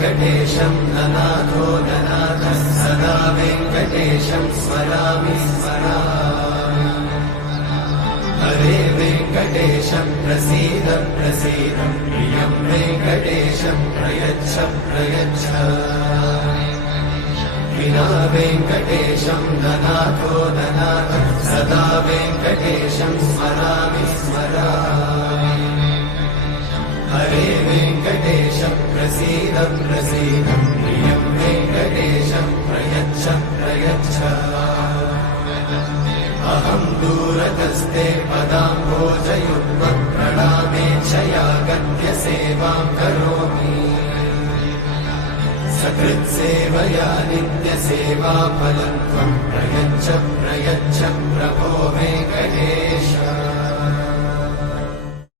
वेङ्कटेशं ननाथो ननाथः सदा वेङ्कटेशं स्मरामि स्मरामि हरे वेङ्कटेशं प्रसीद प्रसीद प्रियं वेङ्कटेशं प्रयच्छ प्रयच्छ विना वेङ्कटेशं ननाथो ननाथः सदा वेङ्कटेशं स्मरामि स्मरामि हरे वेङ्कटेशं प्रसीद प्रसीद प्रियं वेङ्कटेशं प्रयच्छ प्रयच्छ अहं दूरतस्ते पदाम्भोजयुग्मं प्रणामेच्छया गद्यसेवां करोमि सकृत्सेवया नित्यसेवाफलं त्वं प्रयच्छ प्रयच्छ प्रभो वेङ्कटेश